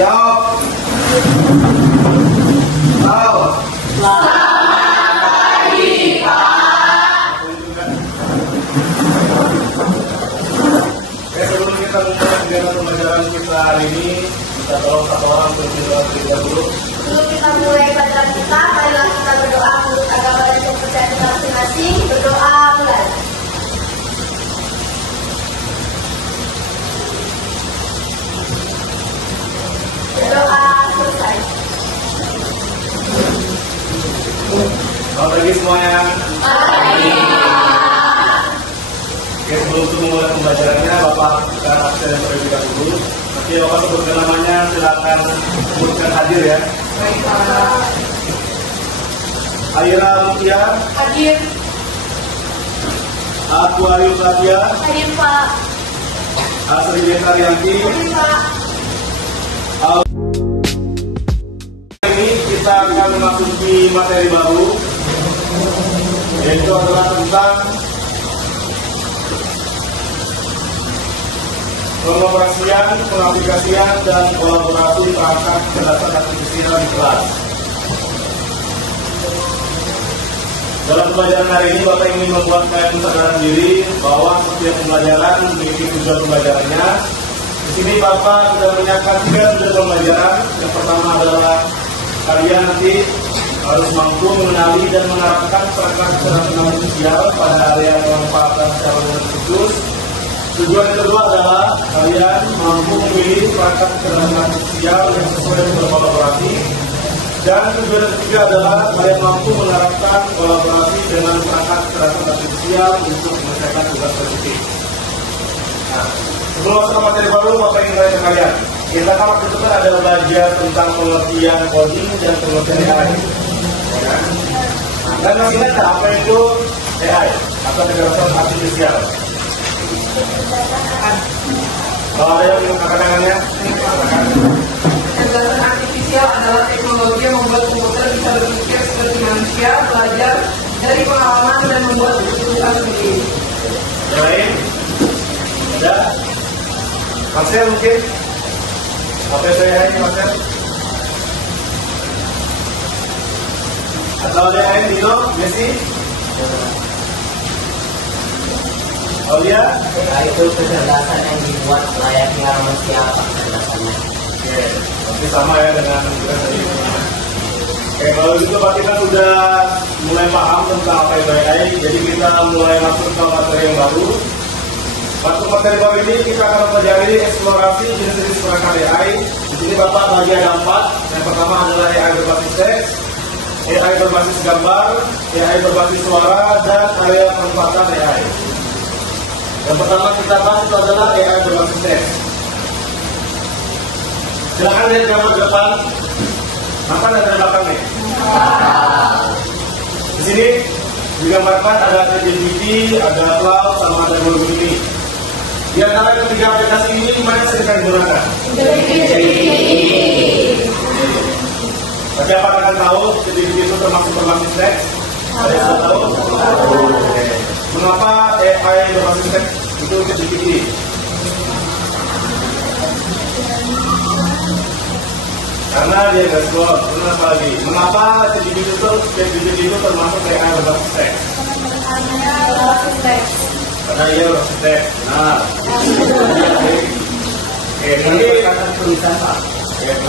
Jawab. Tahu. Sebelum kita mulai kegiatan pembelajaran kita hari ini, kita tolong satu orang untuk berdoa terlebih dahulu. Sebelum kita mulai pelajaran kita, marilah kita berdoa menurut agama dan kepercayaan kita masing-masing. Berdoa mulai. Berdoa selesai. Selamat pagi semuanya. Oke, sebelum itu memulai pembelajarannya, Bapak akan absen terlebih dahulu. Nanti Bapak sebutkan namanya, silakan sebutkan hadir ya. Aira Mutia, Hadir. Aquarius Nadia, Hadir Pak. Asri Betarianti. Hadir Pak. Ini kita akan memasuki materi baru, yaitu adalah tentang pengoperasian, pengaplikasian, dan kolaborasi perangkat kecerdasan artifisial di kelas. Dalam pembelajaran hari ini, Bapak ingin membuat kalian kesadaran diri bahwa setiap pembelajaran memiliki tujuan pembelajarannya. Di sini Bapak sudah menyiapkan 3 tujuan pembelajaran. Yang pertama adalah kalian nanti harus mampu mengenali dan menerapkan perangkat kecerdasan artifisial pada area pemanfaatan secara khusus. Tujuan yang kedua adalah kalian mampu memilih perangkat kecerdasan artifisial yang sesuai dengan berkolaborasi. Dan tujuan yang ketiga adalah kalian mampu menerapkan kolaborasi dengan perangkat kecerdasan artifisial untuk menyelesaikan tugas spesifik. Nah, sebelum masuk ke materi baru, Bapak ingin tanya ke kalian. Kita kan waktu itu kan ada belajar tentang pengertian coding dan pengertian AI. Ya kan? Nah, dan masih ingat nggak apa itu AI atau kecerdasan artifisial? Kalau ada yang ingin katakannya, katakan. Kecerdasan artifisial adalah teknologi yang membuat komputer bisa berpikir seperti manusia, belajar dari pengalaman dan membuat keputusan sendiri. Yang lain? Ada? Marcel mungkin? Apa saya ini Marcel? Atau ada yang lain? Dino? Messi? Aulia? Itu kecerdasan yang dibuat layaknya manusia kecerdasannya. Oke, berarti sama ya dengan kita tadi. Oke, kalau gitu berarti kan udah mulai paham tentang apa itu AI. Jadi kita mulai masuk ke materi yang baru. Masuk materi baru ini kita akan mempelajari eksplorasi jenis-jenis perangkat AI. Di sini Bapak bagi ada 4. Yang pertama adalah AI berbasis teks, AI berbasis gambar, AI berbasis suara, dan area penempatan AI. Yang pertama kita bahas itu adalah AI berbasis teks. Silakan lihat gambar ke depan. Apa ada di belakang nih? Di sini digambarkan ada ChatGPT, ada Cloud, sama ada Google ini. Di antara ketiga aplikasi ini mana yang sering digunakan? Siapa akan tahu ChatGPT itu termasuk berbasis teks? Ada yang tahu? Mengapa AI berbasis teks itu ChatGPT? Karena dia nggak scroll. Terus apa lagi? Mengapa ChatGPT itu termasuk AI berbasis teks? Karena ia berbasis teks. Nah, ini kata tulisan Pak.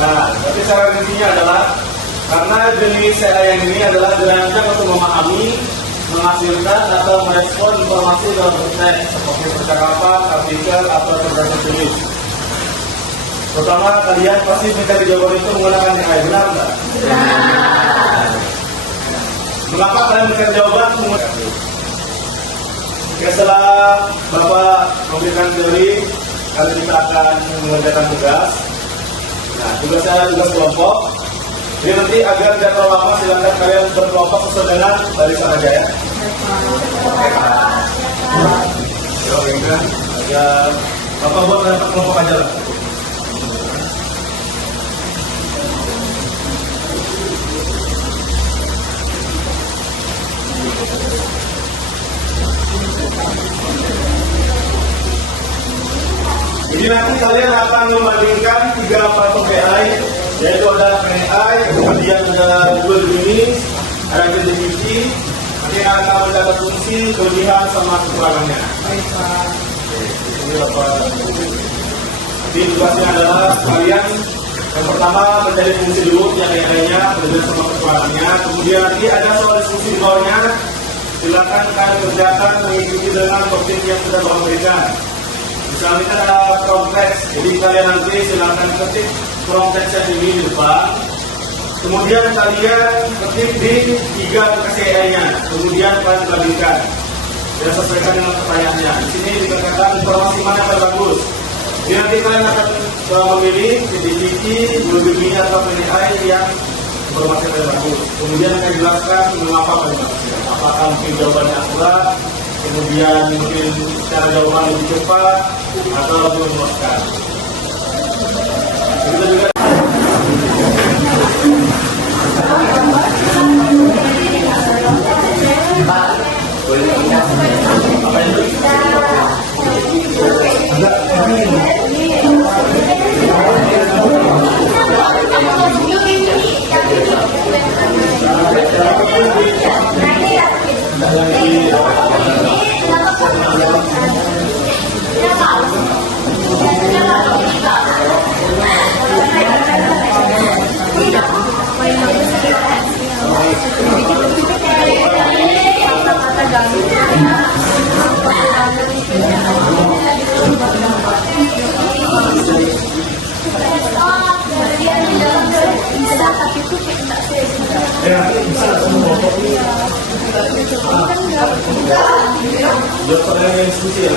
Nah, tapi cara intinya adalah karena jenis AI yang ini adalah dirancang untuk memahami, menghasilkan atau merespon informasi dalam bentuk teks seperti percakapan, artikel, atau percakapan tulis. Pertama, kalian pasti mencari jawaban itu menggunakan AI, benar nggak? Benar. Mengapa kalian mencari jawaban menggunakan AI? Oke, setelah Bapak memberikan teori, kali kita akan mengerjakan tugas. Nah, tugasnya tugas kelompok. Jadi nanti agar tidak terlalu lama, silakan kalian berkelompok sesuai dengan barisan aja ya. Oke, Pak. Ya, kan? Agar Bapak buat kalian berkelompok aja lah. Jadi Jadi nanti kalian akan membandingkan 3 platform AI, yaitu ada AI, kemudian ada Google Gemini, ada ChatGPT. Nanti akan mendapat fungsi, kelebihan sama kekurangannya. Baik, Pak. Ini apa? Jadi tugasnya adalah kalian yang pertama mencari fungsi dulu yang AI-nya, kelebihan sama kekurangannya. Kemudian nanti ada soal diskusi di bawahnya. Silakan kalian kerjakan mengikuti dengan topik yang sudah Bapak berikan. Misalnya kita ada prompt, jadi kalian nanti silakan ketik prompt yang ini di depan. Kemudian kalian ketik di 3 aplikasi AI-nya. Kemudian kalian bandingkan dan sesuaikan dengan pertanyaannya. Di sini dikatakan informasi mana yang terbagus. Jadi nanti kalian akan memilih ChatGPT, Google Gemini atau AI yang informasi yang terbagus. Kemudian akan jelaskan mengapa kalimatnya. Apakah mungkin jawabannya akurat, kemudian mungkin cara jawaban lebih cepat atau lebih memuaskan. Kita juga dokternya yang diskusi ya.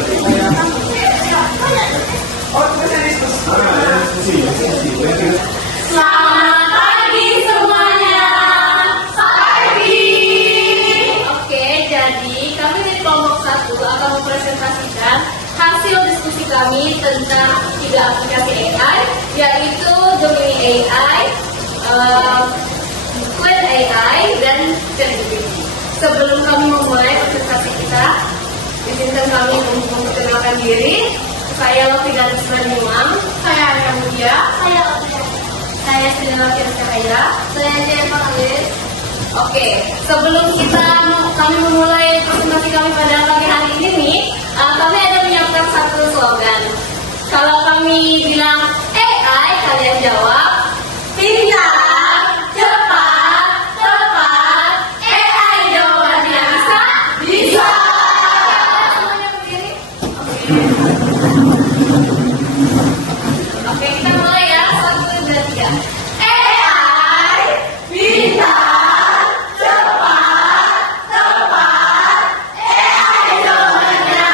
Oh, kita diskusi. Diskusi. Selamat pagi semuanya. Pagi. Oke, jadi kami dari kelompok 1 akan mempresentasikan hasil diskusi kami tentang 3 aplikasi AI, yaitu Gemini AI, Qwen AI, dan ChatGPT. Sebelum kami memulai presentasi kita, izinkan kami untuk memperkenalkan diri. Saya Lovidan Ismail, saya Arya Mulia, saya Sinela Cahaya, saya Jennifer Alis. Oke, sebelum kami memulai presentasi kami pada pagi hari ini, kami ada menyiapkan satu slogan. Kalau kami bilang AI, kalian jawab pintar, cepat, tepat. AI jawabannya bisa. Semuanya berdiri. Oke, kita mulai ya. 1, 2, 3. AI pintar, cepat, tepat. AI jawabannya.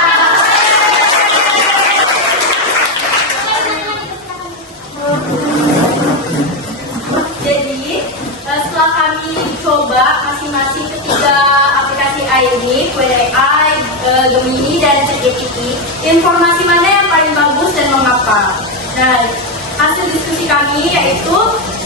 Jadi setelah kami coba masing-masing ketiga aplikasi AI ini, Qwen AI, Gemini, dan ChatGPT, informasi mana yang paling bagus dan mengapa. Nah, hasil diskusi kami yaitu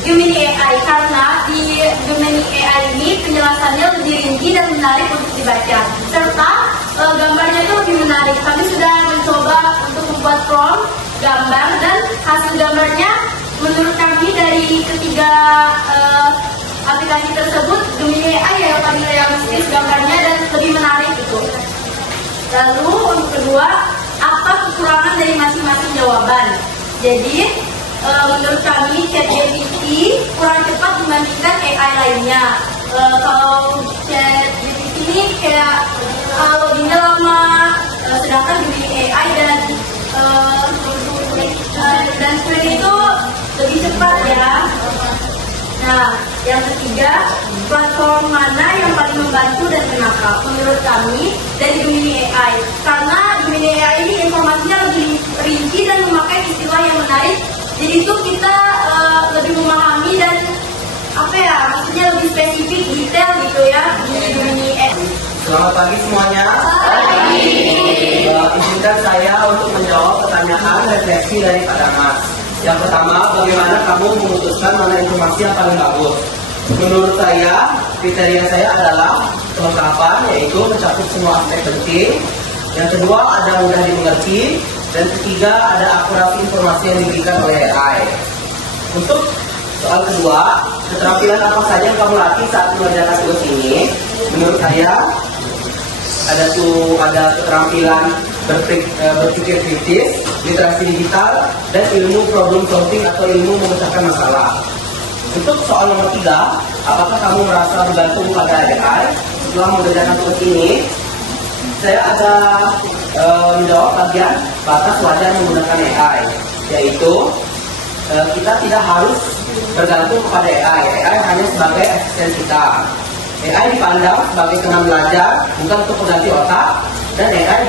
Gemini AI, karena di Gemini AI ini penjelasannya lebih rinci dan menarik untuk dibaca, serta gambarnya itu lebih menarik. Kami sudah mencoba untuk membuat prompt gambar, dan hasil gambarnya menurut kami dari ketiga aplikasi tersebut, Gemini AI yang paling realistis gambarnya dan lebih menarik itu. Lalu untuk kedua, apa kekurangan dari masing-masing jawaban? Jadi menurut kami ChatGPT kurang cepat dibandingkan AI lainnya. Kalau ChatGPT ini kayak loadingnya lama, sedangkan Gemini AI dan Qwen itu lebih cepat ya. Nah, yang ketiga, platform mana yang paling membantu dan kenapa? Menurut kami dari Gemini AI, karena Gemini AI ini informasinya lebih rinci dan memakai istilah yang menarik. Jadi itu kita lebih memahami dan maksudnya lebih spesifik, detail gitu ya di Gemini AI. Selamat pagi semuanya. Pagi. Izinkan saya untuk menjawab pertanyaan refleksi dari Pak Mas. Yang pertama, bagaimana kamu memutuskan mana informasi yang paling bagus? Menurut saya, kriteria saya adalah kelengkapan, yaitu mencakup semua aspek penting. Yang kedua, ada mudah dimengerti. Dan ketiga, ada akurasi informasi yang diberikan oleh AI. Untuk soal kedua, keterampilan apa saja yang kamu latih saat mengerjakan tugas ini? Menurut saya, ada keterampilan berpikir kritis, literasi digital, dan ilmu problem solving atau ilmu memecahkan masalah. Untuk soal nomor 3, apakah kamu merasa bergantung pada AI setelah mengerjakan tugas ini? Saya ada menjawab bagian batas wajar menggunakan AI, yaitu kita tidak harus bergantung kepada AI. AI hanya sebagai asisten kita. AI dipandang sebagai teman belajar, bukan untuk pengganti otak, dan AI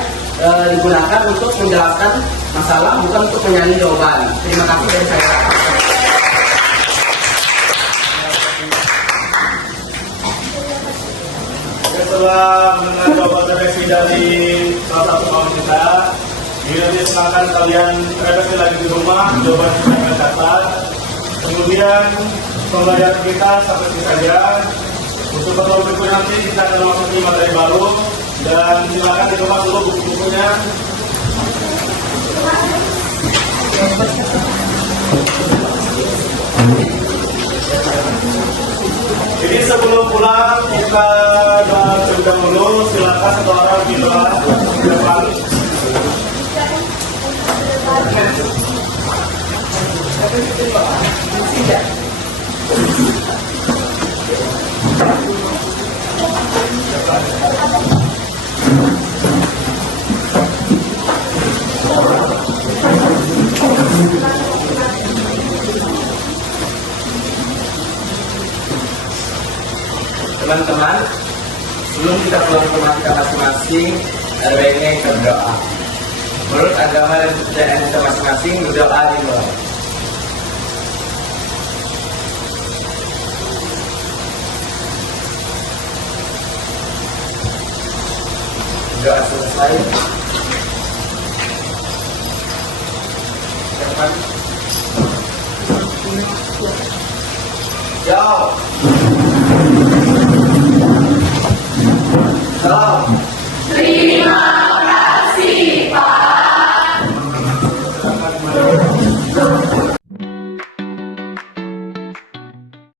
digunakan untuk menjelaskan masalah, bukan untuk menyanyi jawaban. Terima kasih dari saya. Setelah mendengar jawaban revisi dari salah satu kawan kita, ini silakan kalian revisi lagi di rumah, jawaban kita akan catat. Kemudian pembelajaran kita sampai sini saja. Untuk pertemuan berikutnya nanti kita akan memasuki materi baru, dan silakan di rumah dulu buku-bukunya. Jadi sebelum pulang kita berbincang dulu, silakan satu orang di depan. Teman-teman, sebelum kita pulang ke rumah kita masing-masing, ada baiknya kita berdoa. Menurut agama dan kepercayaan kita masing-masing, berdoa di luar. Doa selesai. Jauh.